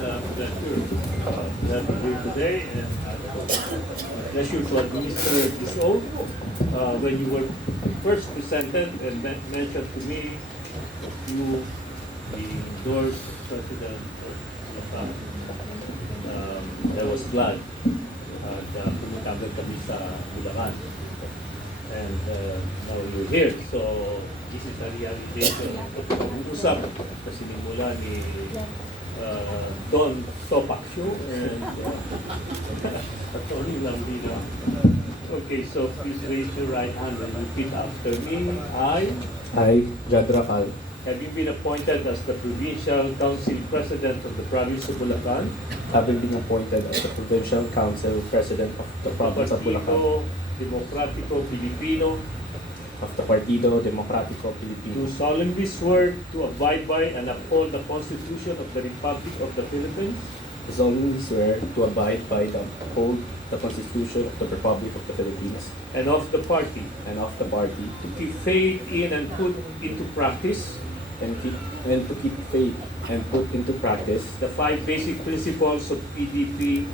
a pleasure to have you here today, and pleasure to administer this oath. When you were first presented and mentioned to me, you endorsed President Bulacan. There was blood at pumuntagan kami sa Bulacan. And now you're here. So this is a realization of pag-usap na sinimula ni Don Topacio and Atty. Lambino. Okay, so please raise your right hand and repeat after me. I, Jad Racal, Have you been appointed as the Provincial Council President of the Province of Bulacan? having been appointed as the Provincial Council President of the Province of Bulacan, Partido Demokratiko Pilipino, of the Partido Demokratiko do Pilipino, solemnly swear to abide by and uphold the Constitution of the Republic of the Philippines, solemnly swear to abide by and uphold the Constitution of the Republic of the Philippines and of the party, and of the party, to keep faith in and put into practice and to keep faith and put into practice the five basic principles of PDP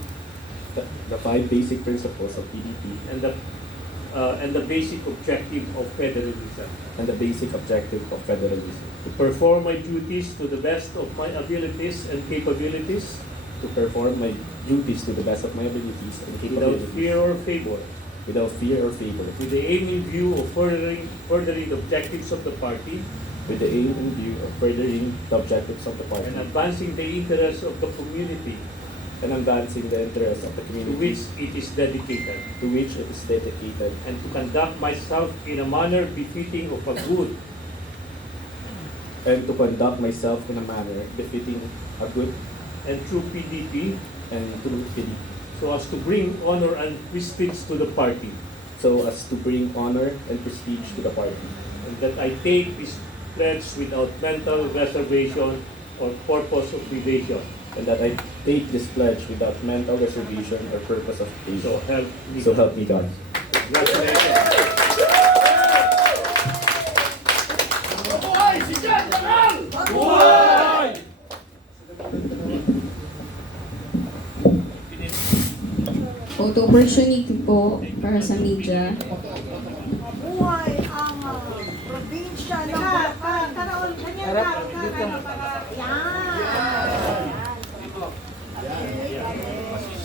the five basic principles of PDP and the basic objective of federalism. and the basic objective of federalism, To perform my duties to the best of my abilities and capabilities, to perform my duties to the best of my abilities and without capabilities, fear or favor, without fear or favor, with the aim in view of furthering the objectives of the party with the aim in view of furthering the objectives of the party and advancing the interests of the community and advancing the interests of the to community which it is dedicated, to which it is dedicated, and to conduct myself in a manner befitting of a good and to conduct myself in a manner befitting a good and true PDP, and true PDP, so as to bring honor and prestige to the party, so as to bring honor and prestige to the party, and that I take this pledge without mental reservation or purpose of evasion. and that I take this pledge without mental reservation or purpose of So evasion. help me So God. help me God. Congratulations. Photo opportunity po para sa media. Buhay ang probinsya ng Bulacan. Kanaon, ganyan ka.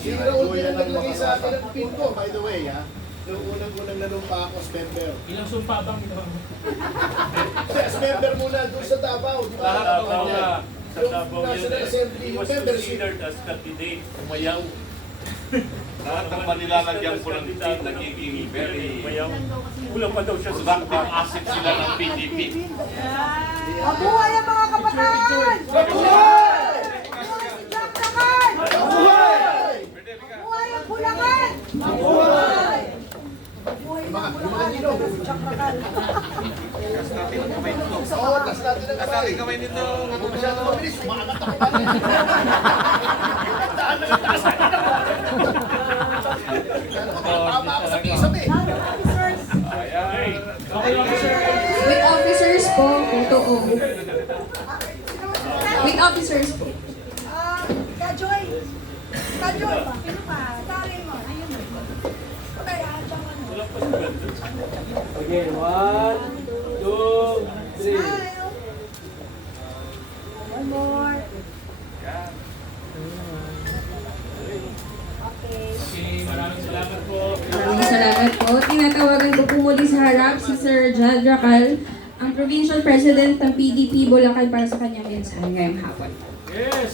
Si Raul din ang naglagay sa akin ng pin ko, by the way, ha? Noong unang-unang nanumpa ako as member. Ilang sumpa bang ito? As member muna doon sa Davao, di ba? Davao na. Sa Yung Davao yun National eh. Assembly, He yung was membership. considered as candidate, umayaw. Lahat ng panilalagyan ko ng team nagiging very Umayaw. Kulang pa daw siya sa back asset sila ng PDP. Mabuhay ang mga kabataan! Mabuhay! Mabuhay si Jack Lacan! Mabuhay! Mabuhay ang Bulacan! Mabuhay! Mabuhay na ang Bulacan! Ito si Jack Lacan. Oo, tas natin ang kamay. Kamay nito. Kung masyado mabilis, umaangat ako pa rin. Tama ako sa kisam eh. Lalo officers! Okay, officer. With officers po, photo op. With officers po. Kajoy! Kajoy ba? Sino pa? Tari mo. Ayun mo. Okay, Okay, 1, 2, 3. Smile! One more. Okay. Okay, maraming salamat po. Maraming salamat po. Tinatawagan ko po muli sa harap si Sir Jad Racal, ang Provincial President ng PDP Bulacan para sa kanyang mensahe ngayong hapon. Yes!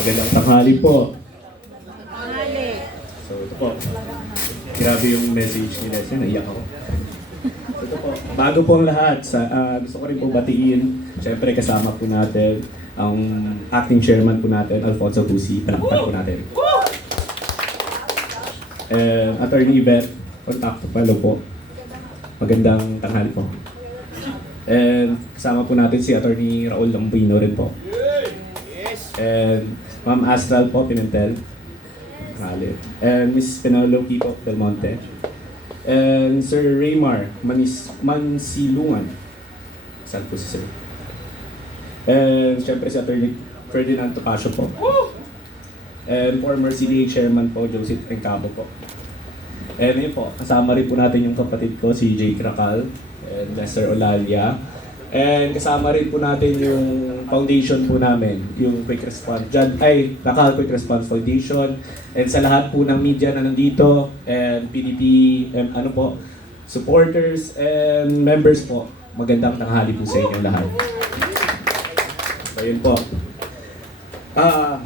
Magandang tanghali po. So ito po. Grabe yung message ni Leslie, naiyak ako. So, ito po. Bago po ang lahat, gusto ko rin po batiin. Siyempre kasama po natin ang acting chairman po natin, Alfonso Husi. Palakpan po natin. Attorney Yvette Contacto Palo po. Magandang tanghali po. And kasama po natin si Attorney Raul Lambino rin po. And Ma'am Astral po, Pimentel. Tanghali. And Miss Penelo Pico Del Monte. And Sir Raymar Mansilungan. Saan po si Sir? And syempre si Attorney Ferdinand Topacio po. And former CDA Chairman po, Joseph Encabo po. And yun po, kasama rin po natin yung kapatid ko, si Jake Racal and Lester Olalia. And kasama rin po natin yung foundation po namin, yung Quick Response, Racal Quick Response Foundation. And sa lahat po ng media na nandito, and PDP, supporters and members po, magandang tanghali po sa inyo lahat. So yun po.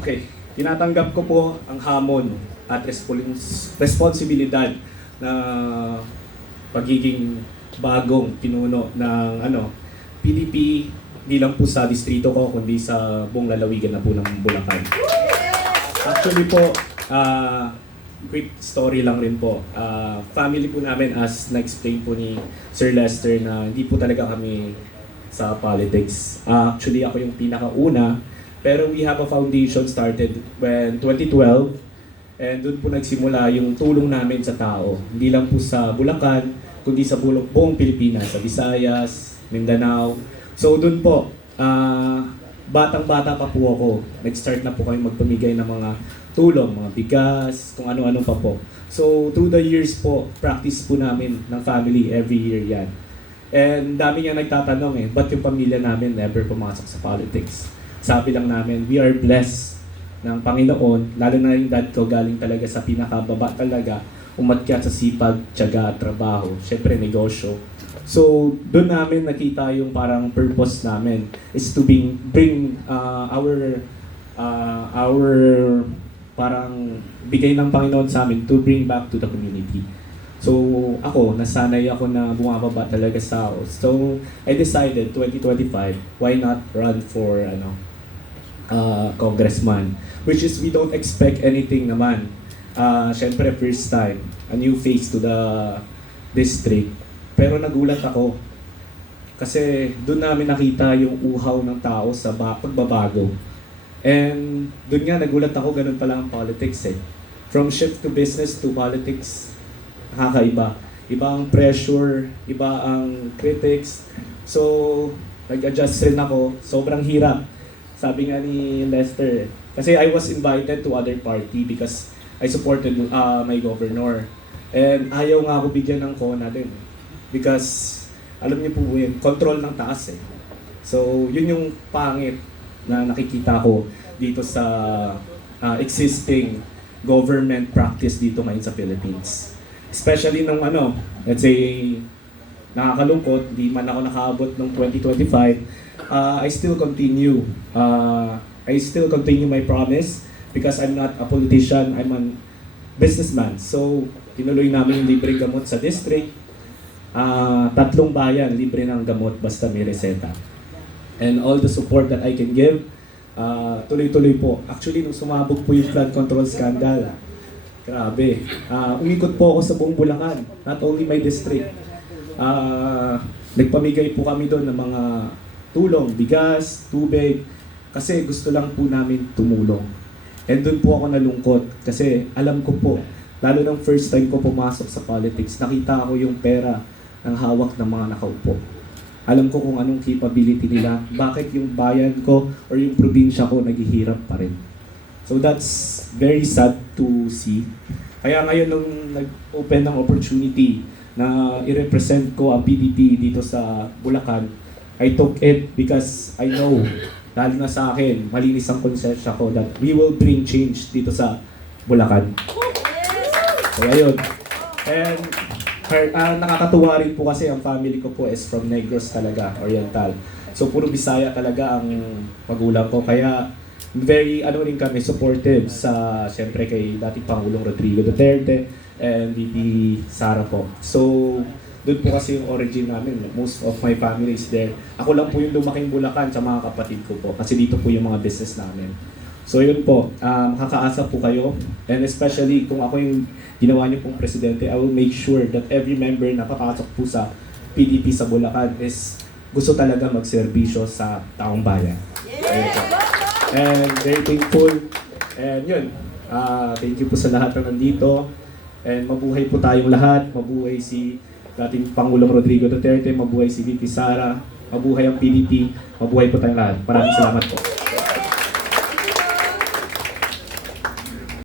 Okay. Tinatanggap ko po ang hamon at responsibilidad na pagiging bagong pinuno ng PDP, hindi lang po sa distrito ko, kundi sa buong lalawigan na po ng Bulacan. Actually po, quick story lang rin po. Family po namin, as na-explain po ni Sir Lester, na hindi po talaga kami sa politics. Actually, ako yung pinakauna, pero we have a foundation started when 2012, and doon po nagsimula yung tulong namin sa tao. Hindi lang po sa Bulacan, kundi sa buong Pilipinas, sa Visayas, Mindanao. So doon po, batang-bata pa po ako. Nag-start na po kami magpamigay ng mga tulong, mga bigas, kung ano-ano pa po. So through the years po, practice po namin ng family every year yan. And dami nga nagtatanong ba't yung pamilya namin never pumasok sa politics? Sabi lang namin, we are blessed ng Panginoon, lalo na yung dad ko galing talaga sa pinakababa talaga, umakyat sa sipag, tiyaga at trabaho, syempre negosyo. So, doon namin nakita yung parang purpose namin is to bring our parang bigay ng Panginoon sa amin to bring back to the community. So, ako, nasanay ako na bumababa talaga sa house. So, I decided 2025, why not run for congressman, which is we don't expect anything naman. Syempre first time, a new face to the district. Pero nagulat ako kasi doon namin nakita yung uhaw ng tao sa pagbabago. And doon nga nagulat ako, ganun pala ang politics From shift to business to politics, nakakaiba. Iba ang pressure, iba ang critics. So, nag-adjust rin ako. Sobrang hirap. Sabi nga ni Lester, kasi I was invited to other party because I supported my governor. And ayaw nga ako bigyan ng kona din. Because, alam niyo po yun, control ng taas So, yun yung pangit na nakikita ko dito sa existing government practice dito ngayon sa Philippines. Especially nung let's say, nakakalungkot, di man ako nakaabot ng 2025, I still continue my promise because I'm not a politician, I'm a businessman. So, tinuloy namin yung libreng gamot sa district. 3 bayan, libre ng gamot basta may reseta. And all the support that I can give, tuloy-tuloy po. Actually, nung sumabog po yung flood control scandal, grabe. Umikot po ako sa buong Bulacan, not only my district. Nagpamigay po kami doon ng mga tulong, bigas, tubig, kasi gusto lang po namin tumulong. And doon po ako nalungkot kasi alam ko po, lalo ng first time ko pumasok sa politics, nakita ko yung pera ng hawak ng mga nakaupo. Alam ko kung anong capability nila, bakit yung bayan ko or yung probinsya ko naghihirap pa rin. So that's very sad to see. Kaya ngayon nung nag-open ng opportunity na i-represent ko ang PDP dito sa Bulacan, I took it because I know, lalo na sa akin, malinis ang konsensya ko that we will bring change dito sa Bulacan. So ayun. And nakakatuwa rin po kasi ang family ko po is from Negros talaga, Oriental. So puro Bisaya talaga ang magulang ko. Kaya very rin kami supportive sa siyempre kay dating Pangulong Rodrigo Duterte and VP Sara po. So doon po kasi yung origin namin. Most of my family is there. Ako lang po yung lumaking Bulacan sa mga kapatid ko po. Kasi dito po yung mga business namin. So yun po, makakaasa po kayo. And especially kung ako yung ginawa niyo pong presidente, I will make sure that every member na papasok po sa PDP sa Bulacan is gusto talaga magserbisyo sa taong bayan. Ayun po. And very thankful. And yun, thank you po sa lahat na nandito. And mabuhay po tayong lahat, mabuhay si dating Pangulong Rodrigo Duterte, mabuhay si VP Sara, mabuhay ang PDP, mabuhay po tayong lahat. Maraming salamat po.